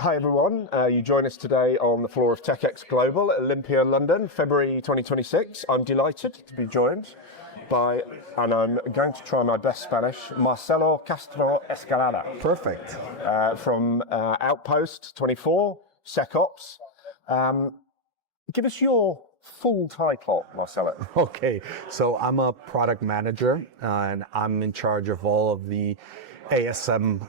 Hi everyone, you join us today on the floor of TechEx Global at Olympia, London, February 2026. I'm delighted to be joined by, and I'm going to try my best Spanish, Marcelo Castro Escalada. Perfect. From Outpost24, SecOps. Give us your full title, Marcelo. Okay, so I'm a product manager and I'm in charge of all of the ASM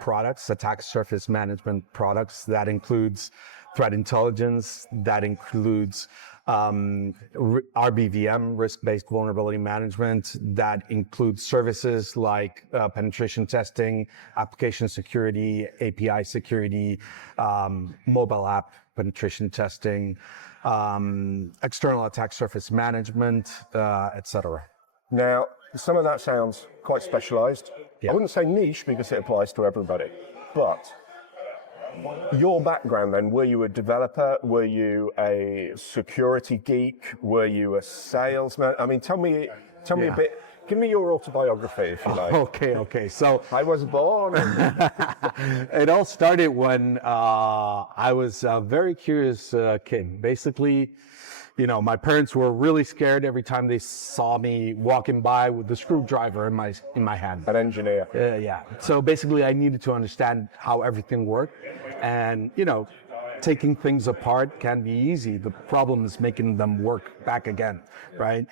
products, attack surface management products. That includes threat intelligence, that includes RBVM, risk-based vulnerability management, that includes services like penetration testing, application security, API security, mobile app penetration testing, external attack surface management, etc. Now, some of that sounds quite specialized. Yeah. I wouldn't say niche because it applies to everybody, but your background then, were you a developer? Were you a security geek? Were you a salesman? I mean, tell me a bit, give me your autobiography if you like. Okay. So I was born. it all started when I was a very curious kid. Basically, you know, my parents were really scared every time they saw me walking by with the screwdriver in my hand. An engineer. Yeah. So basically, I needed to understand how everything worked, and you know, taking things apart can be easy. The problem is making them work back again, right?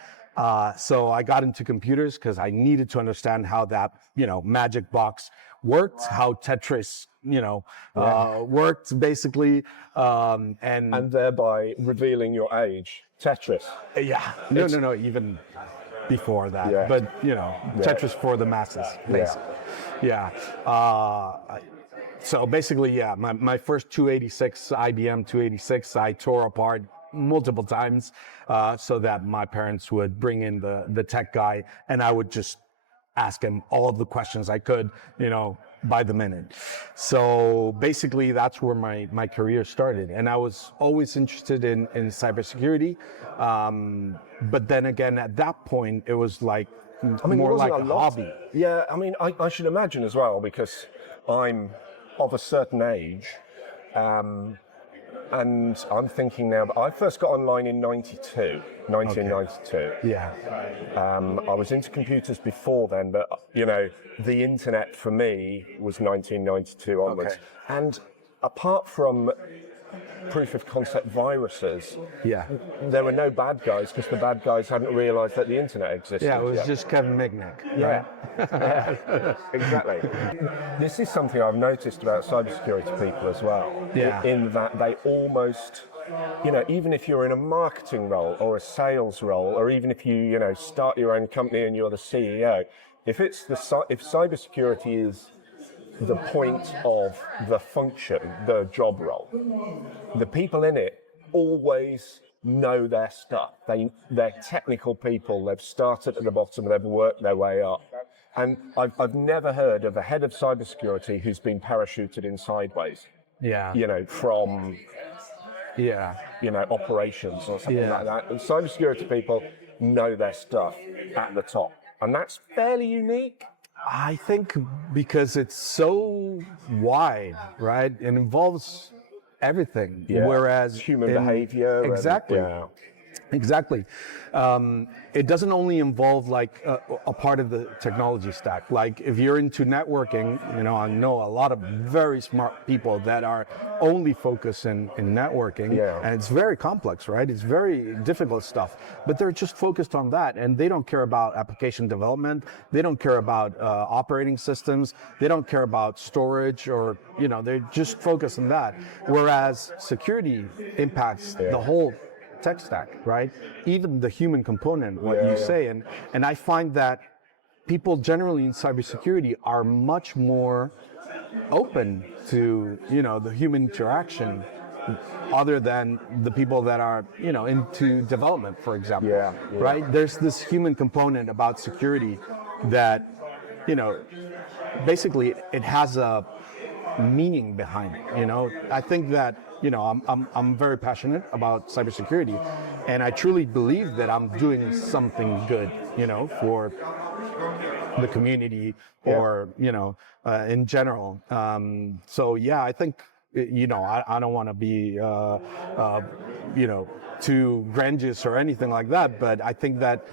So I got into computers because I needed to understand how that, you know, magic box worked, how Tetris, you know, worked basically, and thereby revealing your age. Tetris. Yeah. No, even before that. Yeah. But, you know, Tetris for the masses, basically. Yeah. So basically, yeah, my first 286, IBM 286, I tore apart multiple times so that my parents would bring in the tech guy and I would just ask him all of the questions I could, you know, by the minute. So basically that's where my career started. And I was always interested in cybersecurity. But then again, at that point, it was like more like a hobby. Yeah, I mean, I should imagine as well, because I'm of a certain age. And I'm thinking now, but I first got online in 1992. Okay. Yeah. I was into computers before then, but you know, the internet for me was 1992 onwards. Okay. And apart from proof of concept viruses, there were no bad guys because the bad guys hadn't realized that the internet existed. Yeah, it was just Kevin Mitnick. Yeah. Exactly. This is something I've noticed about cybersecurity people as well. Yeah. In that they almost, you know, even if you're in a marketing role or a sales role, or even if you know, start your own company and you're the CEO, if cybersecurity is the point of the function, the job role, the people in it always know their stuff. They're technical people. They've started at the bottom, they've worked their way up. And I've never heard of a head of cybersecurity who's been parachuted in sideways. Yeah. You know, from you know, operations or something like that. And cybersecurity people know their stuff at the top. And that's fairly unique. I think because it's so wide, right? It involves everything. Yeah. Whereas human behavior. Exactly. Exactly. It doesn't only involve like a part of the technology stack. Like if you're into networking, you know, I know a lot of very smart people that are only focused in networking, and it's very complex, right? It's very difficult stuff, but they're just focused on that, and they don't care about application development. They don't care about operating systems. They don't care about storage, or, you know, they're just focused on that. Whereas security impacts the whole tech stack, right? Even the human component, what you say. And I find that people generally in cybersecurity are much more open to, you know, the human interaction other than the people that are, you know, into development, for example, right? There's this human component about security that, you know, basically it has a meaning behind it, you know? I think that, you know, I'm very passionate about cybersecurity, and I truly believe that I'm doing something good, you know, for the community or, you know, in general. So yeah, I think I don't want to be, too grandiose or anything like that, but I think that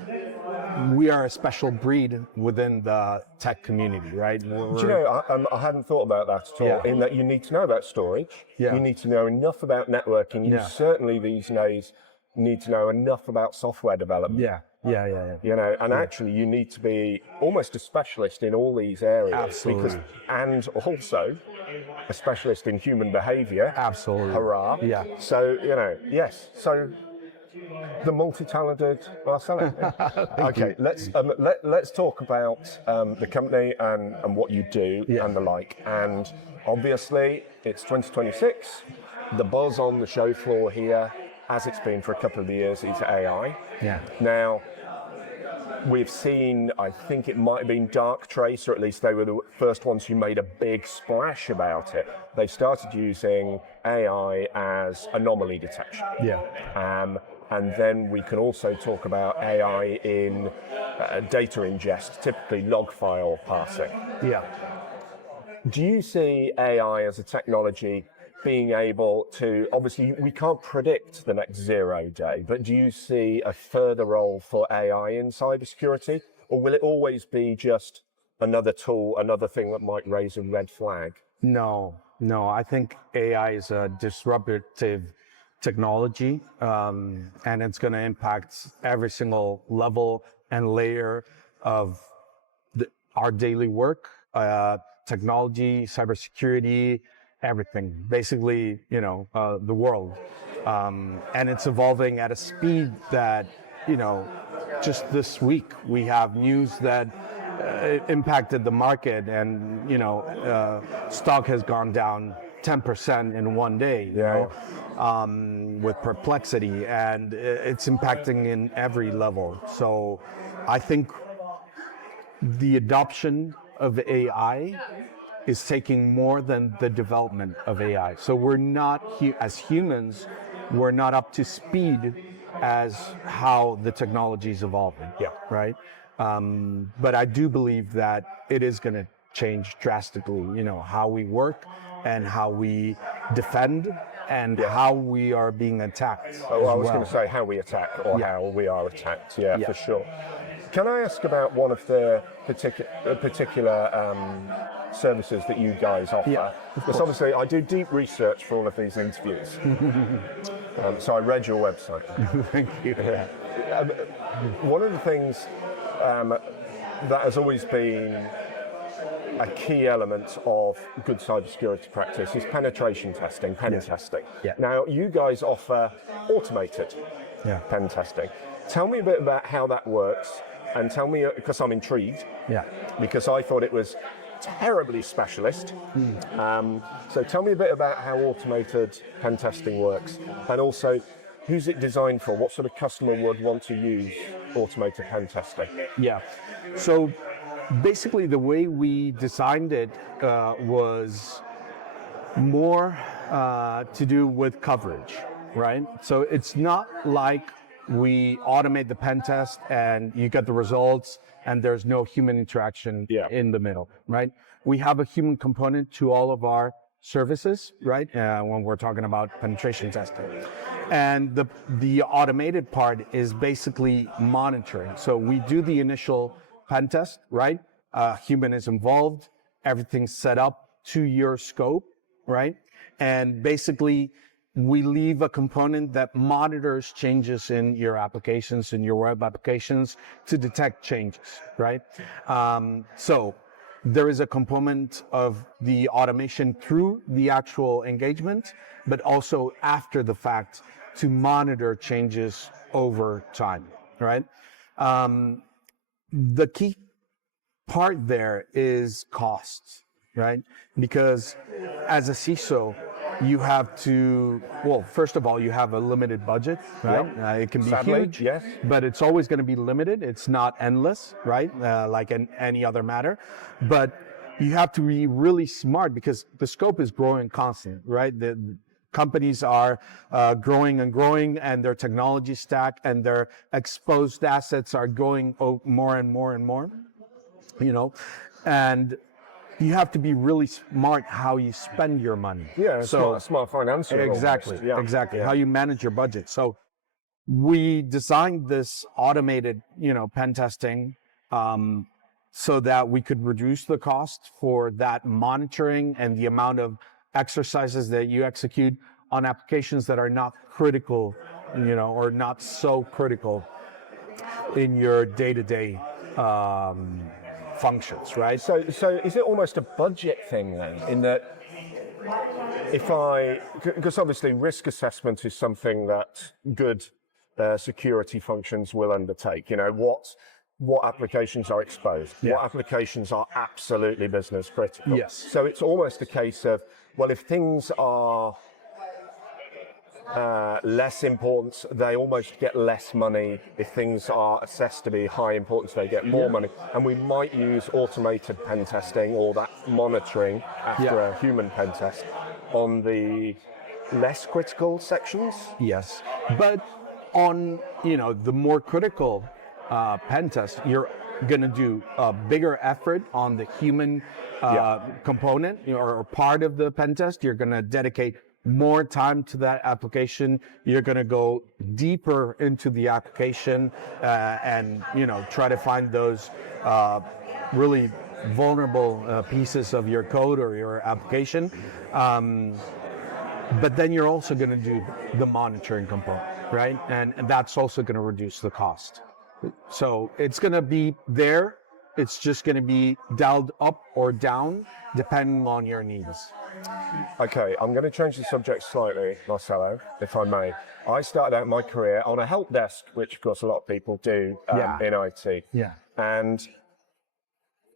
we are a special breed within the tech community, right? Do you know, I hadn't thought about that at all, in that you need to know about storage, you need to know enough about networking, you certainly these days need to know enough about software development. And actually you need to be almost a specialist in all these areas. Absolutely. And also a specialist in human behavior. Absolutely. Hurrah. Yeah. So, yes. So the multi-talented Marcelo. Okay, let's talk about the company and what you do and the like. And obviously, it's 2026. The buzz on the show floor here, as it's been for a couple of years, is AI. Yeah. Now, we've seen, I think it might have been Darktrace, or at least they were the first ones who made a big splash about it. They started using AI as anomaly detection. And then we can also talk about AI in data ingest, typically log file parsing. Do you see AI as a technology being able to, obviously we can't predict the next 0 day, but do you see a further role for AI in cybersecurity? Or will it always be just another tool, another thing that might raise a red flag? No, I think AI is a disruptive technology, and it's going to impact every single level and layer of our daily work, technology, cybersecurity, everything, basically, the world. And it's evolving at a speed that, just this week we have news that impacted the market, and, stock has gone down 10% in one day, with perplexity, and it's impacting in every level. So I think the adoption of AI is taking more than the development of AI. So we're not, as humans, we're not up to speed as how the technology is evolving, right? But I do believe that it is going to change drastically, how we work and how we defend and how we are being attacked. I was going to say how we attack or how we are attacked, for sure. Can I ask about one of the particular services that you guys offer? Because obviously I do deep research for all of these interviews. So I read your website. Thank you. One of the things that has always been a key element of good cybersecurity practice is penetration testing, pen testing. Now, you guys offer automated pen testing. Tell me a bit about how that works, and tell me, because I'm intrigued, because I thought it was terribly specialist. So tell me a bit about how automated pen testing works, and also who's it designed for? What sort of customer would want to use automated pen testing? So basically the way we designed it was more to do with coverage, right? So it's not like we automate the pen test and you get the results and there's no human interaction in the middle, right? We have a human component to all of our services, right? When we're talking about penetration testing. And the automated part is basically monitoring. So we do the initial pen test, right? Human is involved, everything's set up to your scope, right? And basically we leave a component that monitors changes in your applications, in your web applications, to detect changes, right? So there is a component of the automation through the actual engagement, but also after the fact to monitor changes over time, right? The key part there is cost, right? Because as a CISO, you have to, well, first of all, you have a limited budget, right? It can be huge, but it's always going to be limited. It's not endless, right? Like in any other matter. But you have to be really smart because the scope is growing constantly, right? The companies are growing and growing, and their technology stack and their exposed assets are going more and more and more, you know? And you have to be really smart how you spend your money. Yeah, smart financial. Exactly, almost. Yeah. exactly. Yeah. How you manage your budget. So we designed this automated, pen testing, so that we could reduce the cost for that monitoring and the amount of exercises that you execute on applications that are not critical, or not so critical in your day-to-day functions, right? So is it almost a budget thing then, in that because obviously risk assessment is something that good security functions will undertake. What applications are exposed, what applications are absolutely business critical. Yes. So it's almost a case of, well, if things are less important, they almost get less money. If things are assessed to be high importance, they get more money. And we might use automated pen testing or that monitoring after a human pen test on the less critical sections. Yes, but on the more critical pen test, you're going to do a bigger effort on the human component or part of the pen test. You're going to dedicate more time to that application. You're going to go deeper into the application and try to find those really vulnerable pieces of your code or your application. But then you're also going to do the monitoring component, right? And that's also going to reduce the cost. So it's going to be there. It's just going to be dialed up or down depending on your needs. Okay, I'm going to change the subject slightly, Marcelo, if I may. I started out my career on a help desk, which of course a lot of people do in IT. Yeah. And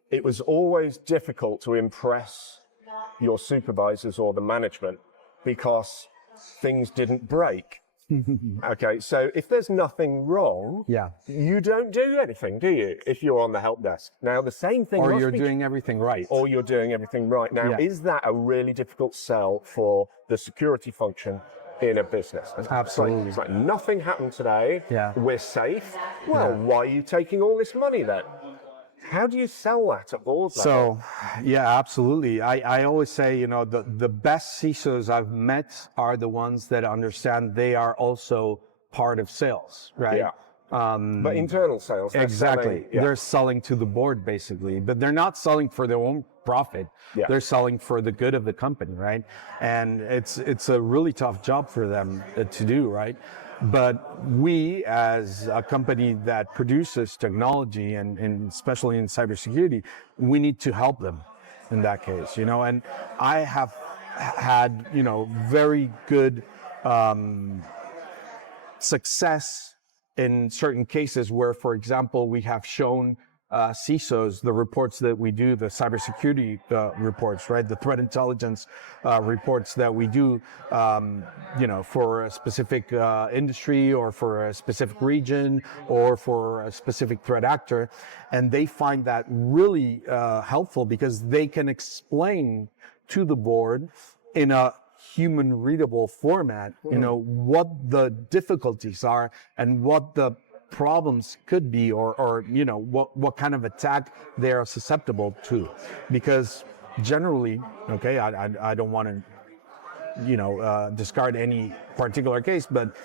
it was always difficult to impress your supervisors or the management because things didn't break. Okay, so if there's nothing wrong, you don't do anything, do you? If you're on the help desk. Now, the same thing. Or you're doing everything right. Or you're doing everything right. Now, is that a really difficult sell for the security function in a business? Absolutely. It's like nothing happened today. Yeah. We're safe. Well, why are you taking all this money then? How do you sell that at board level? So, yeah, absolutely. I always say, the best CISOs I've met are the ones that understand they are also part of sales, right? Yeah. But internal sales. Exactly. They're selling to the board, basically. But they're not selling for their own profit. Yeah. They're selling for the good of the company, right? And it's a really tough job for them to do, right? But we, as a company that produces technology and especially in cybersecurity, we need to help them in that case, and I have had, very good success in certain cases where, for example, we have shown CISOs, the reports that we do, the cybersecurity reports, right? The threat intelligence reports that we do, for a specific industry or for a specific region or for a specific threat actor. And they find that really helpful because they can explain to the board in a human readable format, what the difficulties are and what the problems could be, or what kind of attack they are susceptible to. Because generally, okay, I don't want to discard any particular case, but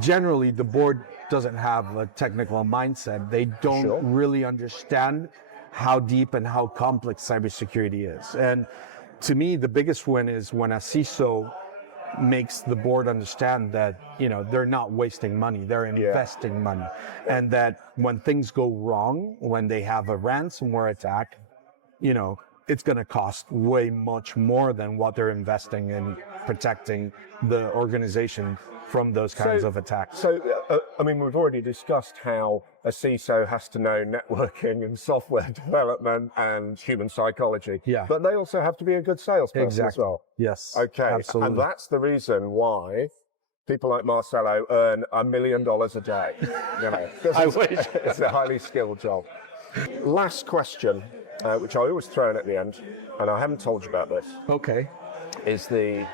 generally the board doesn't have a technical mindset. They don't really understand how deep and how complex cybersecurity is. And to me, the biggest win is when a CISO makes the board understand that, they're not wasting money, they're investing money. And that when things go wrong, when they have a ransomware attack, it's going to cost way much more than what they're investing in protecting the organization from those kinds of attacks. So, we've already discussed how a CISO has to know networking and software development and human psychology. Yeah. But they also have to be a good salesperson as well. Yes. Okay. Absolutely. And that's the reason why people like Marcelo earn $1 million a day. I wish. It's a highly skilled job. Last question, which I always throw in at the end, and I haven't told you about this, Okay. is the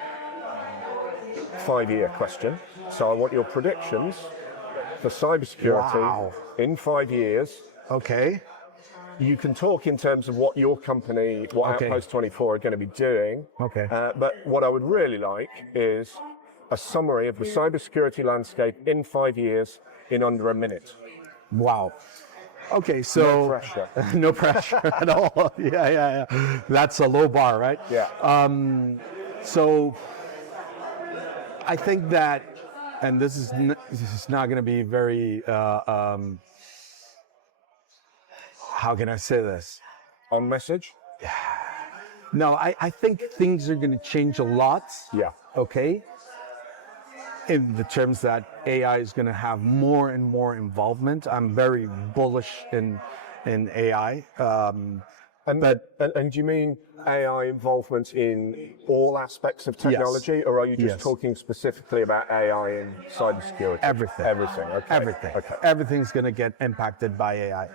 5-year question. So I want your predictions for cybersecurity in 5 years. Okay. you can talk in terms of what your company, what Okay. Outpost24 are going to be doing. Okay. But what I would really like is a summary of the cybersecurity landscape in 5 years in under a minute. Wow. Okay, so No pressure. no pressure at all. Yeah. That's a low bar, right? Yeah. So I think that, and this is not going to be very. How can I say this? On message? No, I think things are going to change a lot. Yeah. Okay. In the terms that AI is going to have more and more involvement. I'm very bullish in AI. And do you mean AI involvement in all aspects of technology, or are you just Yes. talking specifically about AI in cybersecurity? Everything. Everything. Okay. Everything. Okay. Everything's going to get impacted by AI.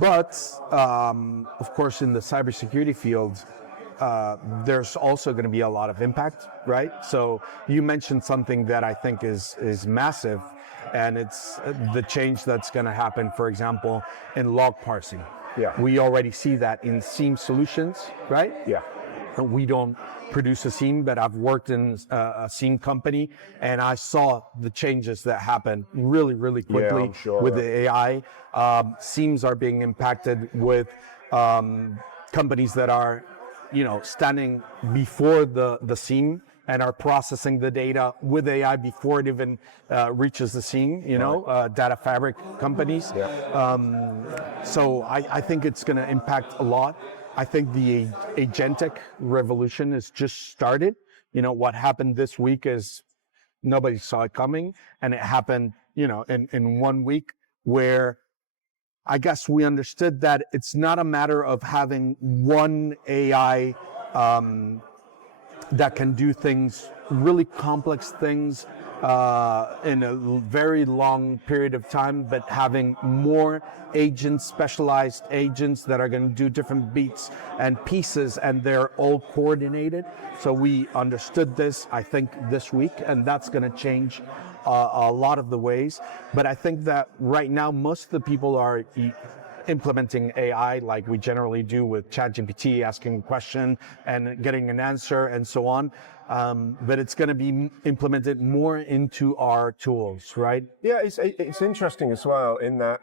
But of course, in the cybersecurity field, there's also going to be a lot of impact, right? So you mentioned something that I think is massive, and it's the change that's going to happen, for example, in log parsing. Yeah. We already see that in SIEM solutions, right? Yeah. We don't produce a SIEM, but I've worked in a SIEM company, and I saw the changes that happen really, really quickly I'm sure. with the AI. SIEMs are being impacted with companies that are, standing before the SIEM and are processing the data with AI before it even reaches the SIEM. Data fabric companies. Yeah. So I think it's going to impact a lot. I think the agentic revolution has just started. What happened this week is nobody saw it coming, and it happened, in 1 week, where I guess we understood that it's not a matter of having one AI that can do things, really complex things, in a very long period of time, but having more agents, specialized agents that are going to do different beats and pieces, and they're all coordinated. So we understood this, I think, this week, and that's going to change a lot of the ways. But I think that right now, most of the people are implementing AI like we generally do with ChatGPT, asking a question and getting an answer and so on. But it's going to be implemented more into our tools, right? Yeah, it's interesting as well in that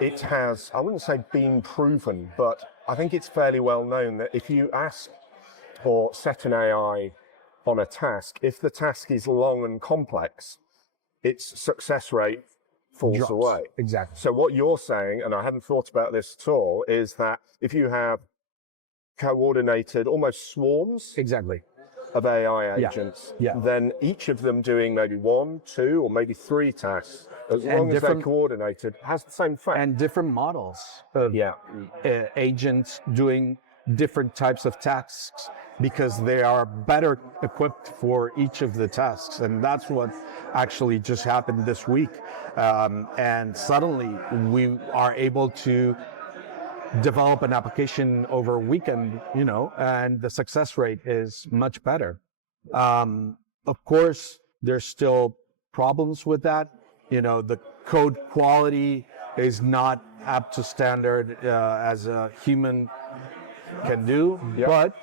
it has, I wouldn't say been proven, but I think it's fairly well known that if you ask or set an AI on a task, if the task is long and complex, its success rate falls Drops. away. Exactly. So what you're saying, and I hadn't thought about this at all, is that if you have coordinated almost swarms Exactly. of AI agents, Yeah. then each of them doing maybe 1, 2, or maybe 3 tasks, as long as they're coordinated, has the same effect. And different models of agents doing different types of tasks because they are better equipped for each of the tasks. And that's what actually just happened this week. And suddenly we are able to develop an application over a weekend, and the success rate is much better. Of course, there's still problems with that. The code quality is not up to standard as a human can do, but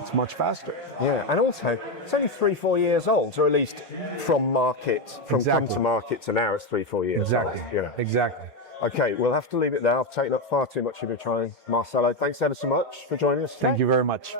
it's much faster. Yeah, and also it's only 3-4 years old, or at least from come to market to now it's 3-4 years Exactly. old. Exactly. Okay, we'll have to leave it there. I've taken up far too much of your time, Marcelo. Thanks ever so much for joining us today. Thank you very much.